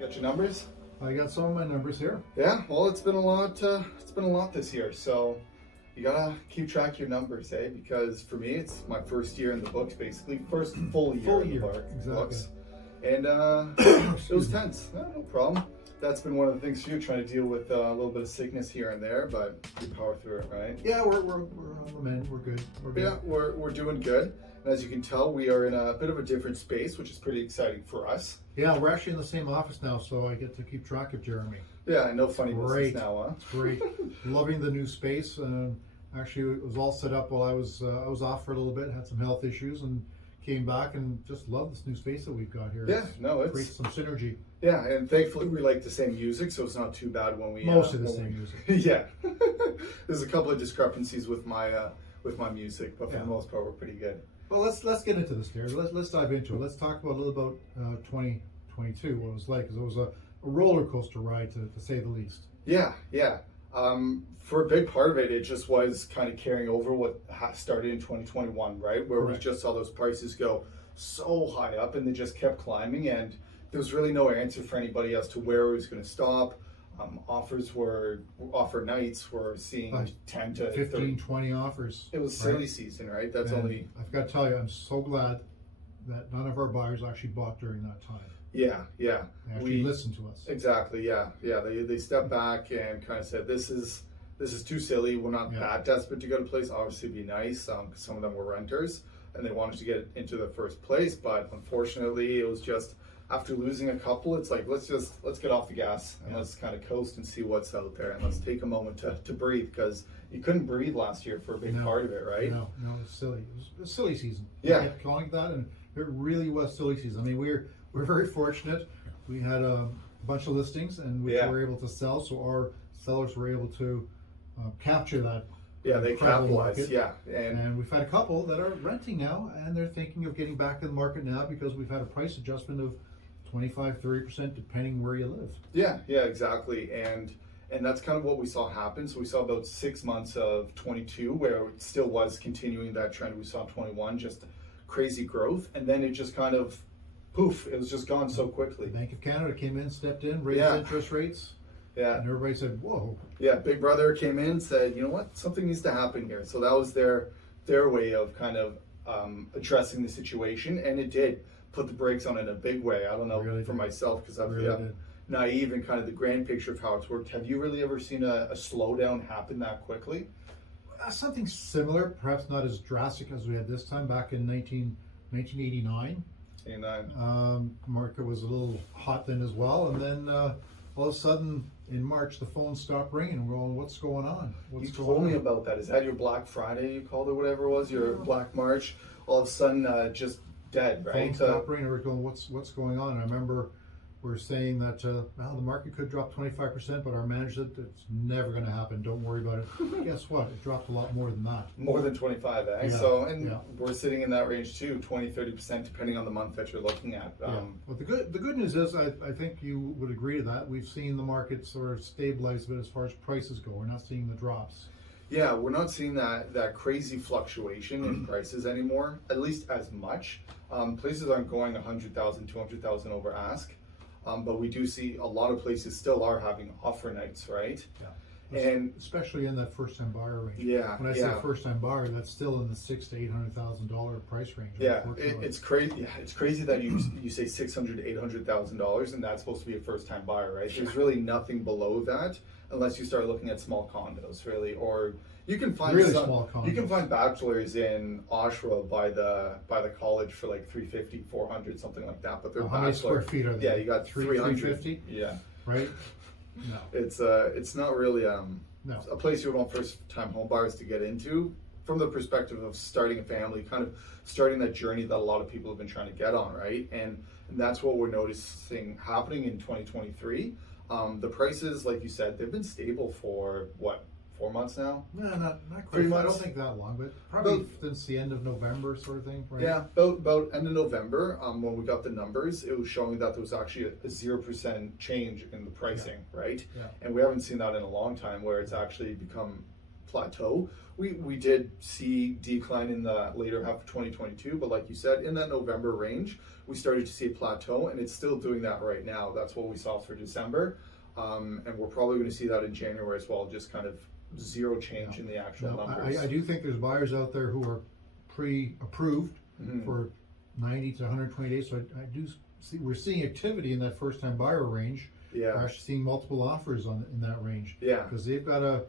Got your numbers? I got some of my numbers here. Yeah, well, it's been a lot. It's been a lot this year, so you gotta keep track of your numbers, eh? Because for me, it's my first year in the books, basically first full year in the books, and it was tense. No problem. That's been one of the things for you, trying to deal with a little bit of sickness here and there, but you power through it, right? Yeah, we're on the mend. We're good. Yeah, we're doing good. And as you can tell, we are in a bit of a different space, which is pretty exciting for us. Yeah, we're actually in the same office now, so I get to keep track of Jeremy. Yeah, no funny business now, huh? It's great. Loving the new space. Actually, it was all set up while I was off for a little bit, had some health issues, and came back and just love this new space that we've got here. Yeah, it's creates some synergy. Yeah, and thankfully we like the same music, so it's not too bad when we mostly the same music. Yeah, there's a couple of discrepancies with my music, but for the most part we're pretty good. Well, let's get into this, Gary. Let's dive into it. Let's talk about a little about 2022, what it was like, because it was a roller coaster ride to say the least. Yeah. For a big part of it, it just was kind of carrying over what started in 2021, right? Where we just saw those prices go so high up, and they just kept climbing, and there was really no answer for anybody as to where it was going to stop. Offer nights were seeing 10 to 15, 30. 20 offers. It was silly season, right? That's only. I've got to tell you, I'm so glad that none of our buyers actually bought during that time. Yeah. They actually listened to us. Exactly. Yeah. They stepped back and kind of said, "This is too silly. We're not that desperate to go to place. Obviously, it'd be nice because some of them were renters and they wanted to get into the first place, but unfortunately, it was just." After losing a couple, it's like, let's get off the gas and let's kind of coast and see what's out there, and let's take a moment to breathe, because you couldn't breathe last year for a big part of it, right? No, it's silly. It was a silly season. Yeah. I kept calling it that, and it really was silly season. I mean, we're very fortunate. We had a bunch of listings, and we were able to sell, so our sellers were able to capture that. Yeah, they capitalized. Yeah, and we've had a couple that are renting now, and they're thinking of getting back in the market now because we've had a price adjustment of 25-30% depending where you live. Yeah, exactly. And that's kind of what we saw happen. So we saw about 6 months of 22 where it still was continuing that trend we saw in 21, just crazy growth, and then it just kind of poof, it was just gone so quickly. The Bank of Canada came in, stepped in, raised interest rates. Yeah. And everybody said, whoa. Yeah, Big Brother came in, said, you know what, something needs to happen here. So that was their way of kind of addressing the situation, and it did put the brakes on it in a big way. I don't know for myself, because I'm naive in kind of the grand picture of how it's worked. Have you really ever seen a slowdown happen that quickly? Something similar, perhaps not as drastic as we had this time back in 1989. Market was a little hot then as well, and then all of a sudden in March the phone stopped ringing. We're all, what's going on? You told me about that. Is that your Black Friday you called it, whatever it was, your Black March? All of a sudden just dead, right? Phone stopped ringing. We're going, what's going on? And I remember we were saying that the market could drop 25%, but our manager said it's never going to happen. Don't worry about it. Guess what? It dropped a lot more than that. More than 25, eh? Yeah. So, we're sitting in that range too, 20-30%, depending on the month that you're looking at. But the good news is, I think you would agree to that. We've seen the market sort of stabilize a bit as far as prices go. We're not seeing the drops. Yeah, we're not seeing that crazy fluctuation in prices anymore, at least as much. Places aren't going 100,000, 200,000 over ask. But we do see a lot of places still are having offer nights, right? Yeah. And especially in that first-time buyer range. Yeah. When I say first-time buyer, that's still in the $600,000 to $800,000 price range. Yeah, it's crazy. Yeah, it's crazy that you say $600,000 to $800,000, and that's supposed to be a first-time buyer, right? There's really nothing below that, unless you start looking at small condos, really, or you can find small condos. You can find bachelors in Oshawa by the college for like $350, $400, something like that. But they're how many square feet are they? Yeah, you got 350. Yeah, right. No, it's not really a place you want first-time home buyers to get into from the perspective of starting a family, kind of starting that journey that a lot of people have been trying to get on, right? And that's what we're noticing happening in 2023. The prices, like you said, they've been stable for what, 4 months now? No, not quite. 3 months. I don't think that long, but probably since the end of November, sort of thing. Right? Yeah, about end of November, when we got the numbers, it was showing that there was actually a 0% change in the pricing, right? Yeah. And we haven't seen that in a long time, where it's actually become plateau. We did see decline in the later half of 2022, but like you said, in that November range, we started to see a plateau, and it's still doing that right now. That's what we saw for December, and we're probably going to see that in January as well, just kind of zero change in the actual numbers. I do think there's buyers out there who are pre-approved for 90 to 120 days, so I do see we're seeing activity in that first-time buyer range. Yeah. We're actually seeing multiple offers in that range. Yeah. Because they've got a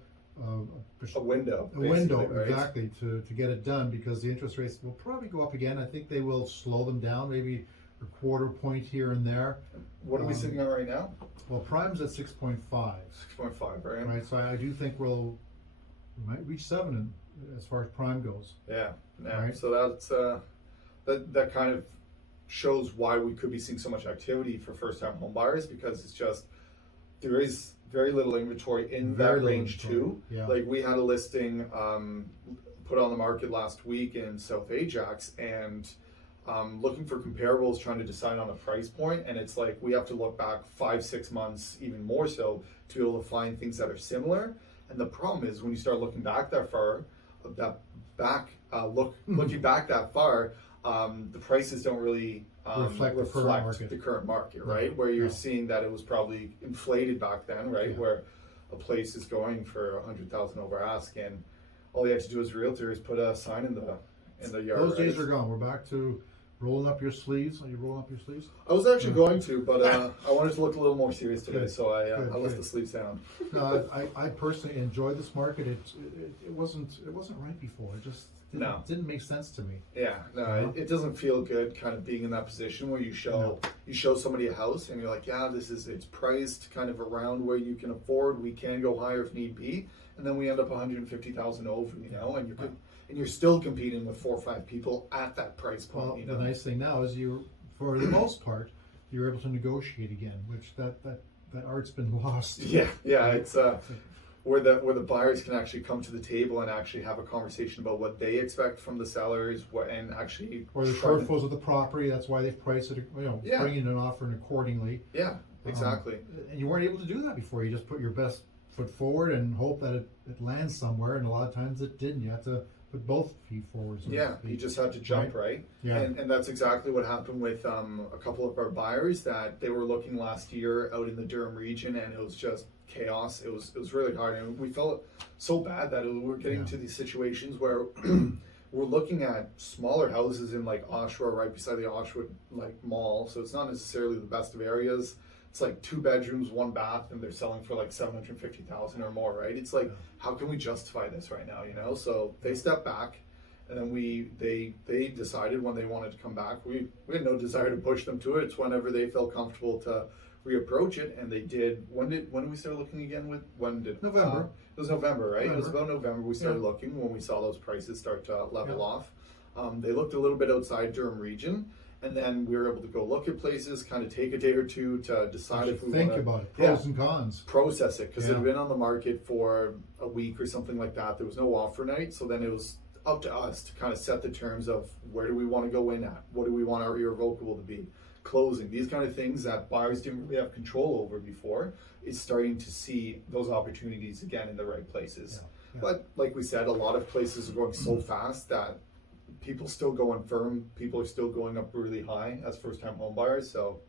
window. A window, right? exactly, to get it done, because the interest rates will probably go up again. I think they will slow them down, maybe a quarter point here and there. What are we sitting at right now? Well, prime's at 6.5. 6.5, right? Right, so I do think we might reach 7 as far as prime goes. Yeah. Right. So that's that kind of shows why we could be seeing so much activity for first-time home buyers, because it's just there is very little inventory in that range too. Yeah. Like we had a listing put on the market last week in South Ajax, and looking for comparables, trying to decide on a price point, and it's like we have to look back 5-6 months, even more so, to be able to find things that are similar. And the problem is when you start looking back that far, looking back that far, the prices don't really reflect the current market, right? Where you're seeing that it was probably inflated back then, right? Where a place is going for $100,000 over ask, and all you have to do as a realtor is put a sign in the yard. Those days are gone. We're back to rolling up your sleeves. Are you rolling up your sleeves? I was actually going to, but I wanted to look a little more serious today, so I left the sleeves down. No, I personally enjoy this market. It wasn't right before. It just didn't make sense to me. Yeah, no, it doesn't feel good kind of being in that position where you show somebody a house and you're like, yeah, it's priced kind of around where you can afford. We can go higher if need be, and then we end up 150,000 over, and you're still competing with 4 or 5 people at that price point. Well, the nice thing now is for the most part, you're able to negotiate again, which that art's been lost. Yeah, it's where the buyers can actually come to the table and actually have a conversation about what they expect from the sellers, or the shortfalls of the property. That's why they've priced it, bringing an offer in accordingly. Yeah, exactly. And you weren't able to do that before. You just put your best foot forward and hope that it lands somewhere, and a lot of times it didn't. You had to put both feet forward. You just had to jump, right? Yeah. And that's exactly what happened with a couple of our buyers, that they were looking last year out in the Durham region, and it was just chaos. It was really hard, and we felt so bad that we're getting to these situations where we're looking at smaller houses in like Oshawa, right beside the Oshawa mall. So it's not necessarily the best of areas. It's like 2 bedrooms, 1 bath, and they're selling for like $750,000 or more, right? It's like, how can we justify this right now, So they stepped back, and then they decided when they wanted to come back. We had no desire to push them to it. It's whenever they felt comfortable to reapproach it, and they did. When did we start looking again? November? It was November, right? It was about November we started looking, when we saw those prices start to level off. They looked a little bit outside Durham region. And then we were able to go look at places, kind of take a day or two to decide if we think about it, pros and cons, process it, because it had been on the market for a week or something like that. There was no offer night, so then it was up to us to kind of set the terms of where do we want to go in at, what do we want our irrevocable to be, closing, these kind of things that buyers didn't really have control over before. It's starting to see those opportunities again in the right places. But like we said, a lot of places are going so fast that people still going firm. People are still going up really high as first-time home buyers. So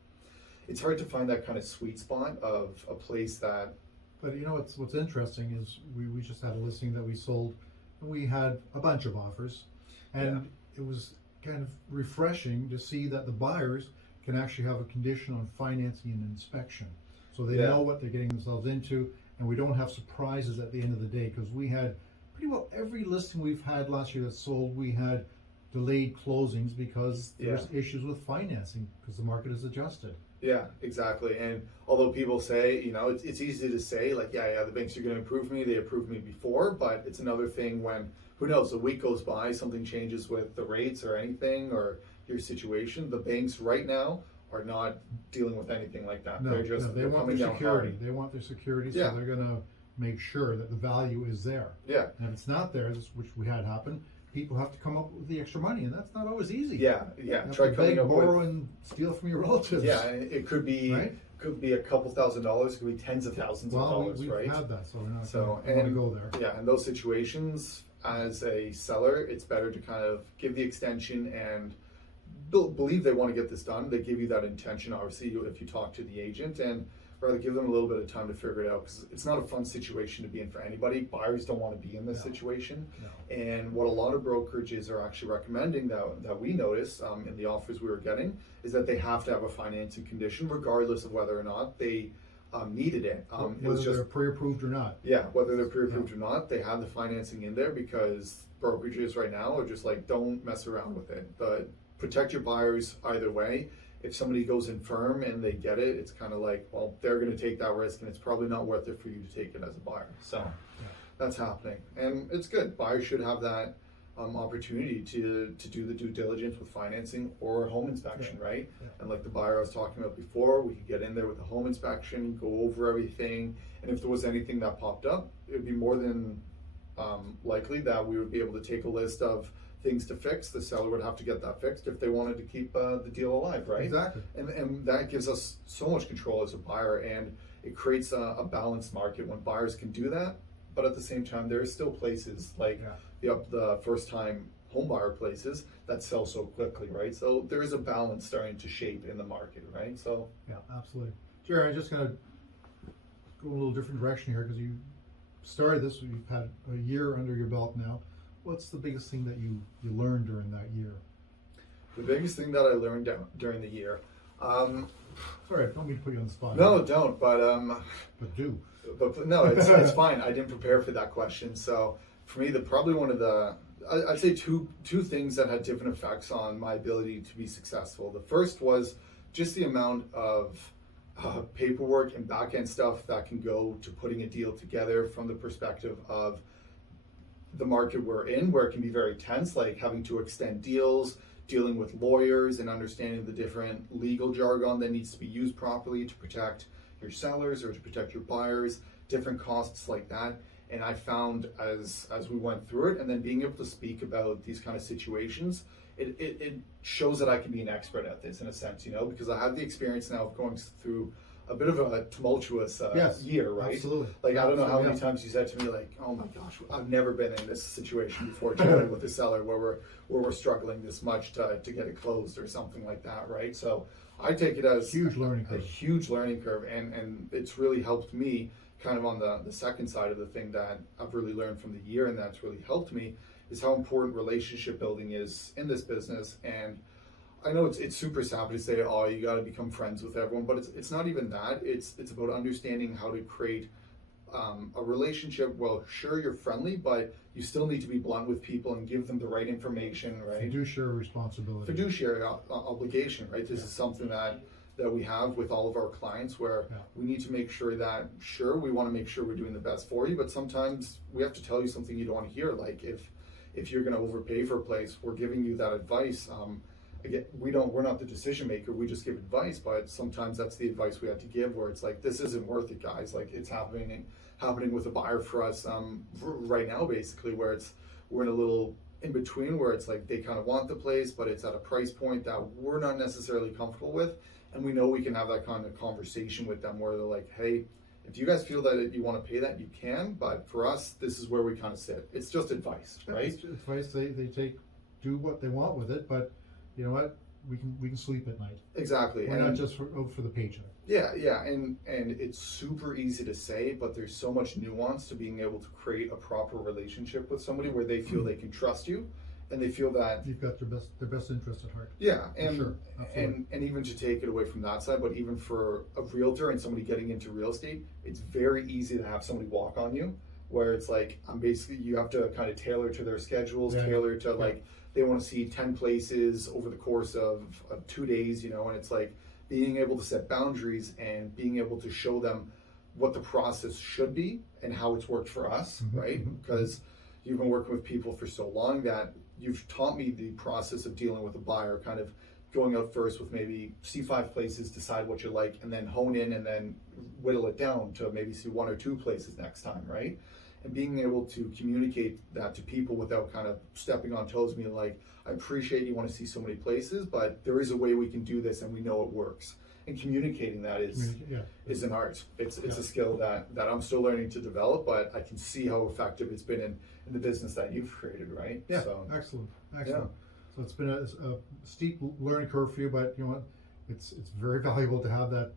it's hard to find that kind of sweet spot of a place that. But what's interesting is we just had a listing that we sold, and we had a bunch of offers, and it was kind of refreshing to see that the buyers can actually have a condition on financing and inspection, so they know what they're getting themselves into, and we don't have surprises at the end of the day, because we had pretty well every listing we've had last year that sold, we had delayed closings because there's issues with financing because the market has adjusted. Yeah, exactly. And although people say, it's easy to say like, the banks are going to approve me. They approved me before, but it's another thing when, who knows, a week goes by, something changes with the rates or anything or your situation. The banks right now are not dealing with anything like that. No, they want their security. Hard. They want their security, so they're going to make sure that the value is there. Yeah. And if it's not there, which we had happen, people have to come up with the extra money, and that's not always easy. Yeah. Try coming up borrow, and steal from your relatives. Yeah, and it could be right? Could be a couple $1,000s, could be tens of thousands of dollars, we've right? had that, so we're not going to go there. Yeah, in those situations, as a seller, it's better to kind of give the extension and believe they want to get this done. They give you that intention, obviously, if you talk to the agent, and rather give them a little bit of time to figure it out, because it's not a fun situation to be in for anybody. Buyers don't want to be in this situation. No. And what a lot of brokerages are actually recommending that we notice in the offers we were getting is that they have to have a financing condition, regardless of whether or not they needed it. Whether they're pre-approved or not. Yeah, whether they're pre-approved or not, they have the financing in there, because brokerages right now are just like, don't mess around with it. But protect your buyers either way. If somebody goes in firm and they get it, it's kind of like, well, they're going to take that risk, and it's probably not worth it for you to take it as a buyer. So that's happening, and it's good. Buyers should have that opportunity to do the due diligence with financing or home inspection, right? And like the buyer I was talking about before, we could get in there with a home inspection, go over everything, and if there was anything that popped up, it would be more than likely that we would be able to take a list of things to fix. The seller would have to get that fixed if they wanted to keep the deal alive, right? Exactly. And that gives us so much control as a buyer, and it creates a balanced market when buyers can do that. But at the same time, there are still places like the first time home buyer places that sell so quickly, right? So there is a balance starting to shape in the market, right? So yeah, absolutely. Jerry, I'm just going to go a little different direction here, because you started this, you've had a year under your belt now. What's the biggest thing that you learned during that year? The biggest thing that I learned during the year. Sorry, I don't mean to put you on the spot. No, don't. But do. But no, it's fine. I didn't prepare for that question. So for me, probably one of the I'd say two things that had different effects on my ability to be successful. The first was just the amount of paperwork and back end stuff that can go to putting a deal together, from the perspective of the market we're in, where it can be very tense, like having to extend deals, dealing with lawyers, and understanding the different legal jargon that needs to be used properly to protect your sellers or to protect your buyers, different costs like that. And I found as we went through it, and then being able to speak about these kind of situations, it shows that I can be an expert at this in a sense, because I have the experience now of going through a bit of a tumultuous year, right? Absolutely. Like, I don't know how many times you said to me, like, oh my gosh, I've never been in this situation before, dealing with a seller where we're struggling this much to get it closed or something like that, right? So I take it as huge learning curve. A huge learning curve, and it's really helped me kind of on the second side of the thing that I've really learned from the year, and that's really helped me, is how important relationship building is in this business. And I know it's super sappy to say, oh, you got to become friends with everyone, but it's not even that. It's about understanding how to create a relationship. Well, sure, you're friendly, but you still need to be blunt with people and give them the right information, right? Fiduciary responsibility. Fiduciary obligation, right? This is something that we have with all of our clients, where we need to make sure that, sure, we want to make sure we're doing the best for you, but sometimes we have to tell you something you don't want to hear. Like if you're going to overpay for a place, we're giving you that advice. Again, we're not the decision maker, we just give advice, but sometimes that's the advice we have to give, where it's like, this isn't worth it, guys. Like, it's happening with a buyer for us right now, basically, where we're in a little in between, where it's like they kind of want the place, but it's at a price point that we're not necessarily comfortable with, and we know we can have that kind of conversation with them, where they're like, hey, if you guys feel that you want to pay that, you can, but for us, this is where we kind of sit. It's just advice, right? It's advice. They do what they want with it, but you know what? We can sleep at night. Exactly. We're not just for the paycheck. Yeah, and it's super easy to say, but there's so much nuance to being able to create a proper relationship with somebody where they feel they can trust you, and they feel that you've got their best interest at heart. Yeah, and sure. and even to take it away from that side, but even for a realtor and somebody getting into real estate, it's very easy to have somebody walk on you, where it's like, you have to kind of tailor to their schedules, tailor to like, they want to see 10 places over the course of 2 days, and it's like being able to set boundaries and being able to show them what the process should be and how it's worked for us, right? Because you've been working with people for so long that you've taught me the process of dealing with a buyer, kind of going out first with maybe see 5 places, decide what you like, and then hone in and then whittle it down to maybe see 1 or 2 places next time, right? and being able to communicate that to people without kind of stepping on toes, being like, I appreciate you want to see so many places, but there is a way we can do this and we know it works. And communicating that is an art. It's a skill that I'm still learning to develop, but I can see how effective it's been in the business that you've created, right? Yeah, so, excellent. So it's been a steep learning curve for you, but you know what? It's very valuable to have that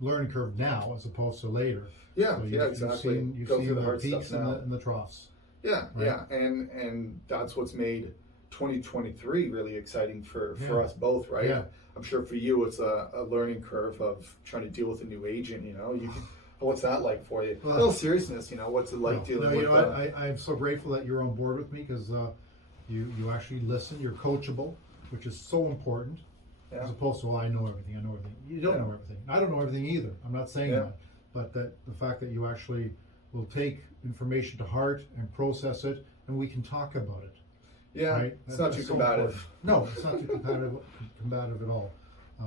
learning curve now as opposed to later. Yeah, so exactly. You've seen the peaks and the troughs. Yeah, right? And that's what's made 2023 really exciting for us both, right? Yeah. I'm sure for you it's a learning curve of trying to deal with a new agent, you know. What's that like for you? A little seriousness, you know, what's it like dealing with I'm so grateful that you're on board with me because you actually listen, you're coachable, which is so important. As opposed to, well, I know everything. You don't know everything. I don't know everything either. I'm not saying that. But that the fact that you actually will take information to heart and process it, and we can talk about it. Yeah, right? It's not too combative. No, it's not too combative at all.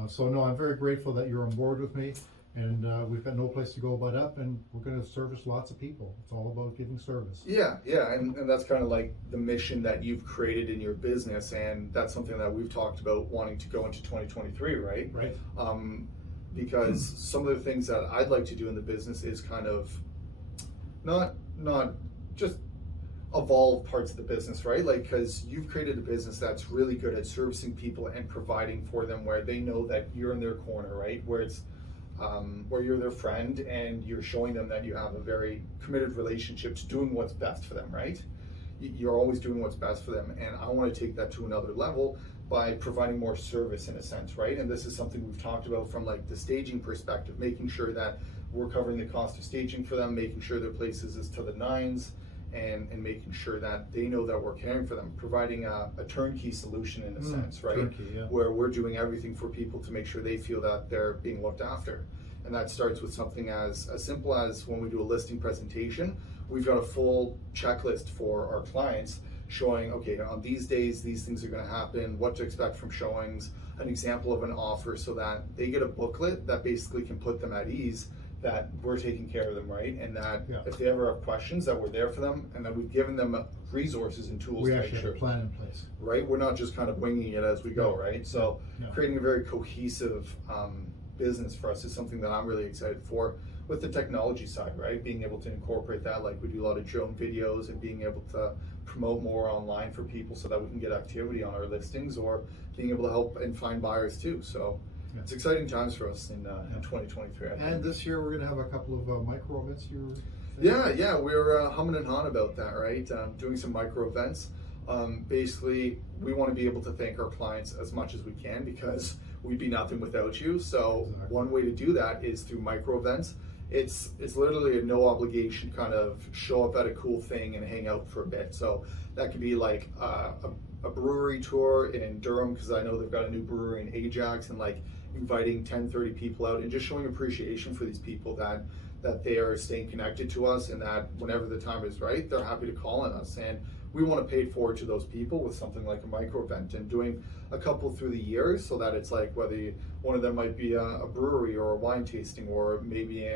So no, I'm very grateful that you're on board with me, and we've got no place to go but up, and we're going to service lots of people. It's all about giving service. Yeah, and that's kind of like the mission that you've created in your business, and that's something that we've talked about wanting to go into 2023, right? Right. Because some of the things that I'd like to do in the business is kind of not just evolve parts of the business, right? Like, because you've created a business that's really good at servicing people and providing for them, where they know that you're in their corner, right? Where it's where you're their friend and you're showing them that you have a very committed relationship to doing what's best for them, right? You're always doing what's best for them, and I want to take that to another level by providing more service in a sense, right? And this is something we've talked about from like the staging perspective, making sure that we're covering the cost of staging for them, making sure their places is to the nines, and making sure that they know that we're caring for them, providing a turnkey solution in a sense, right? Turnkey, where we're doing everything for people to make sure they feel that they're being looked after. And that starts with something as simple as when we do a listing presentation, we've got a full checklist for our clients showing, okay, on these days, these things are going to happen, what to expect from showings, an example of an offer, so that they get a booklet that basically can put them at ease that we're taking care of them, right? And that if they ever have questions, that we're there for them, and that we've given them resources and tools we to actually make sure. have a plan in place. Right? We're not just kind of winging it as we go, right? So creating a very cohesive business for us is something that I'm really excited for. With the technology side, right? Being able to incorporate that, like we do a lot of drone videos, and being able to promote more online for people so that we can get activity on our listings, or being able to help and find buyers too. So it's exciting times for us in 2023. I think. And this year we're going to have a couple of micro events. We're humming and hawing about that, right? Doing some micro events. Basically, we want to be able to thank our clients as much as we can, because we'd be nothing without you. So one way to do that is through micro events. It's literally a no obligation kind of show up at a cool thing and hang out for a bit. So that could be like a brewery tour in Durham, because I know they've got a new brewery in Ajax, and like inviting 10-30 people out and just showing appreciation for these people that they are staying connected to us, and that whenever the time is right, they're happy to call on us. And we want to pay it forward to those people with something like a micro event, and doing a couple through the years, so that it's like whether one of them might be a brewery or a wine tasting, or maybe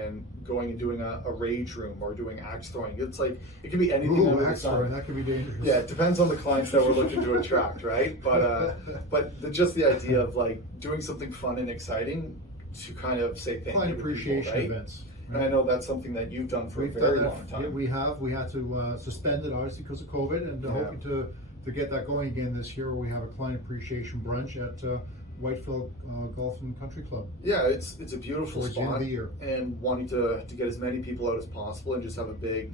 going and doing a rage room, or doing axe throwing. It's like, it can be anything. Ooh, axe throwing, that could be dangerous. Yeah, it depends on the clients that we're looking to attract, right? But just the idea of like doing something fun and exciting to kind of say thank you. Client appreciation people, right? events. And I know that's something that you've done for a very long time. Yeah, we have. We had to suspend it, obviously, because of COVID, and hoping to get that going again this year. We have a client appreciation brunch at Whitefield Golf and Country Club. Yeah, it's a beautiful spot, the end of the year. And wanting to get as many people out as possible, and just have a big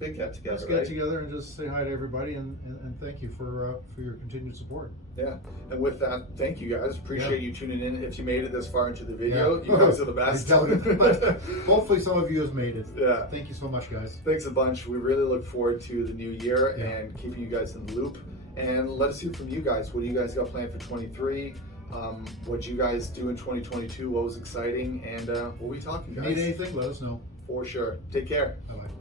get together. Let's get together and just say hi to everybody, and thank you for your continued support. Yeah, and with that, thank you guys. Appreciate you tuning in. If you made it this far into the video, you guys are the best. But hopefully some of you have made it. Yeah. Thank you so much, guys. Thanks a bunch. We really look forward to the new year and keeping you guys in the loop. And let us hear from you guys. What do you guys got planned for 23? What you guys do in 2022? What was exciting? And we'll be talking, guys. If you need anything, let us know. For sure. Take care. Bye-bye.